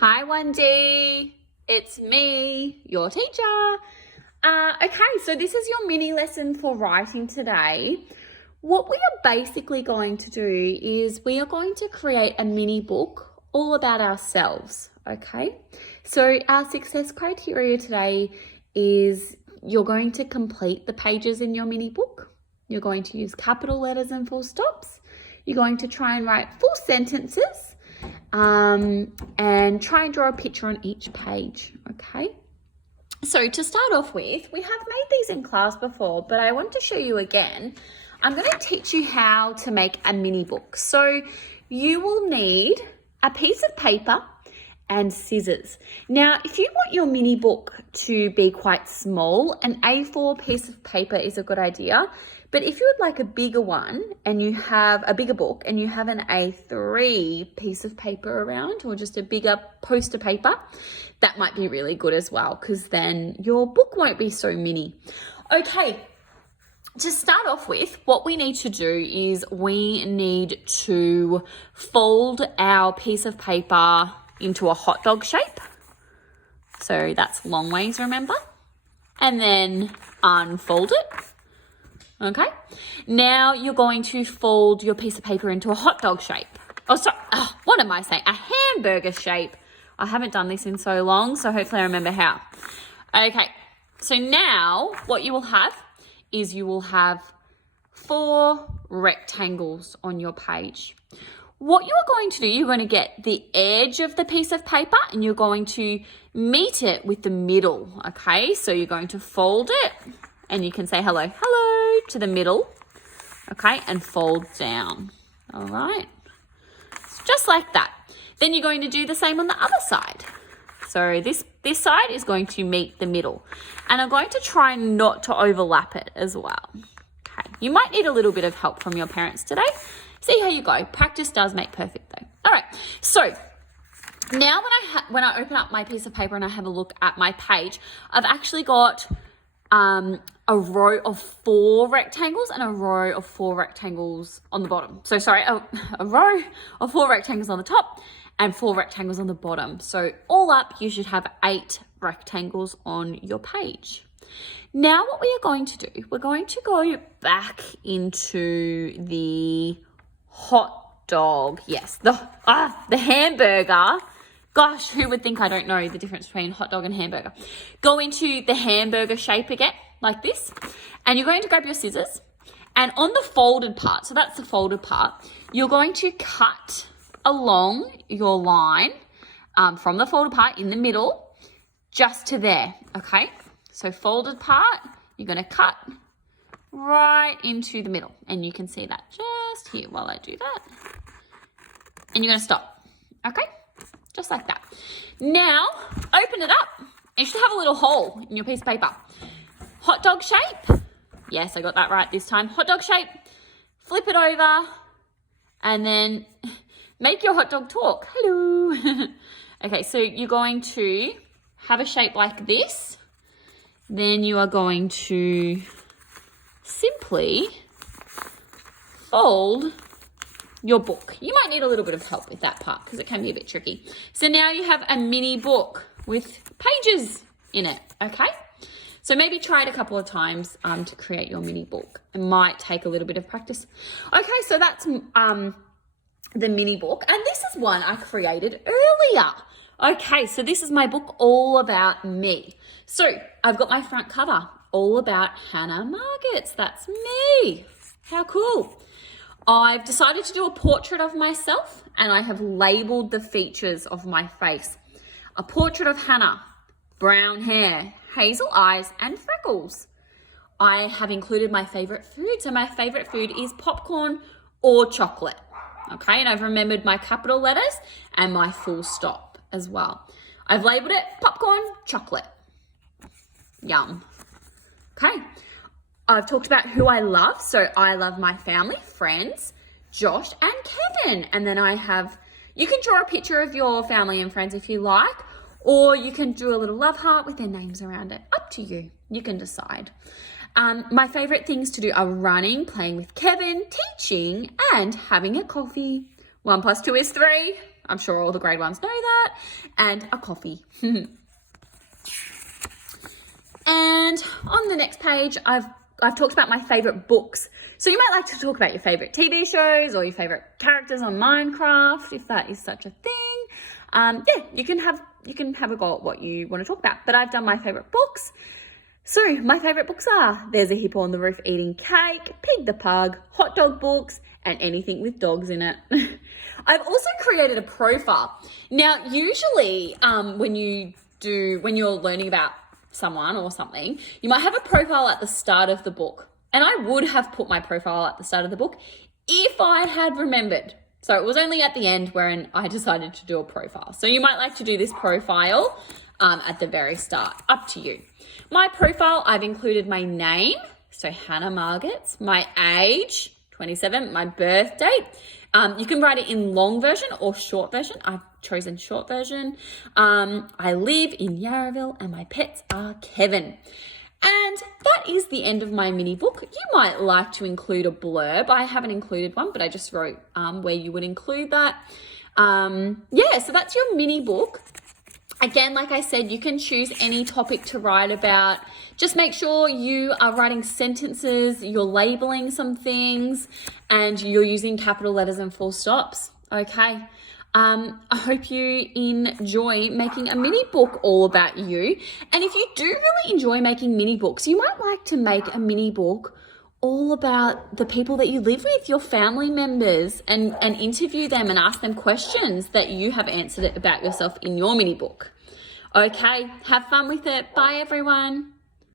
Hi, 1D. It's me, your teacher. Okay, so this is your mini lesson for writing today. What we are basically going to do is we are going to create a mini book all about ourselves, okay? So our success criteria today is you're going to complete the pages in your mini book. You're going to use capital letters and full stops. You're going to try and write full sentences. And try and draw a picture on each page, okay? So to start off with, we have made these in class before, but I want to show you again. I'm going to teach you how to make a mini book. So you will need a piece of paper and scissors. Now, if you want your mini book to be quite small, an A4 piece of paper is a good idea. But if you would like a bigger one and you have a bigger book and you have an A3 piece of paper around or just a bigger poster paper, that might be really good as well because then your book won't be so mini. Okay, to start off with, what we need to do is we need to fold our piece of paper into a hot dog shape. So that's long ways, remember? And then unfold it. Okay, now you're going to fold your piece of paper into a hot dog shape. What am I saying? A hamburger shape. I haven't done this in so long, so hopefully I remember how. Okay, so now what you will have is you will have 4 rectangles on your page. What you're going to do, you're going to get the edge of the piece of paper and you're going to meet it with the middle, okay? So you're going to fold it and you can say hello to the middle, okay, and fold down, all right? So just like that. Then you're going to do the same on the other side. So this side is going to meet the middle. And I'm going to try not to overlap it as well. Okay, you might need a little bit of help from your parents today. See how you go. Practice does make perfect though. All right, so now when I open up my piece of paper and I have a look at my page, I've actually got a row of 4 rectangles and a row of 4 rectangles on the bottom. So sorry, a row of 4 rectangles on the top and 4 rectangles on the bottom. So all up, you should have 8 rectangles on your page. Now what we are going to do, we're going to go back into the hot dog. Yes, the hamburger. Gosh, who would think I don't know the difference between hot dog and hamburger? Go into the hamburger shape again, like this. And you're going to grab your scissors. And on the folded part, so that's the folded part, you're going to cut along your line from the folded part in the middle, just to there, okay? So folded part, you're going to cut right into the middle. And you can see that just here while I do that. And you're going to stop, okay? Just like that. Now, open it up. You should have a little hole in your piece of paper. Hot dog shape. Yes, I got that right this time. Hot dog shape. Flip it over. And then make your hot dog talk. Hello. Okay, so you're going to have a shape like this. Then you are going to simply fold your book. You might need a little bit of help with that part because it can be a bit tricky. So now you have a mini book with pages in it, okay? So maybe try it a couple of times to create your mini book. It might take a little bit of practice. Okay, so that's the mini book. And this is one I created earlier. Okay, so this is my book all about me. So I've got my front cover all about Hannah Margetts. That's me. How cool. I've decided to do a portrait of myself and I have labelled the features of my face. A portrait of Hannah, brown hair, hazel eyes and freckles. I have included my favourite food. So my favourite food is popcorn or chocolate. Okay, and I've remembered my capital letters and my full stop as well. I've labelled it popcorn, chocolate. Yum. Okay. I've talked about who I love. So I love my family, friends, Josh and Kevin. And then you can draw a picture of your family and friends if you like, or you can do a little love heart with their names around it. Up to you. You can decide. My favorite things to do are running, playing with Kevin, teaching, and having a coffee. 1 + 2 is 3. I'm sure all the grade ones know that. And a coffee. And on the next page, I've talked about my favorite books. So you might like to talk about your favorite TV shows or your favorite characters on Minecraft, if that is such a thing. Yeah, you can have a go at what you want to talk about. But I've done my favorite books. So my favorite books are There's a Hippo on the Roof Eating Cake, Pig the Pug, Hot Dog Books, and anything with dogs in it. I've also created a profile. Now, usually when you're learning about someone or something, you might have a profile at the start of the book. And I would have put my profile at the start of the book if I had remembered. So it was only at the end when I decided to do a profile. So you might like to do this profile at the very start, up to you. My profile, I've included my name, so Hannah Margetts, my age, 27, my birth date. You can write it in long version or short version. I've chosen short version. I live in Yarraville and my pets are Kevin. And that is the end of my mini book. You might like to include a blurb. I haven't included one, but I just wrote where you would include that. Yeah, so that's your mini book. Again, like I said, you can choose any topic to write about. Just make sure you are writing sentences, you're labeling some things, and you're using capital letters and full stops. Okay. I hope you enjoy making a mini book all about you. And if you do really enjoy making mini books, you might like to make a mini book all about the people that you live with, your family members, and interview them and ask them questions that you have answered about yourself in your mini book. Okay, have fun with it. Bye, everyone.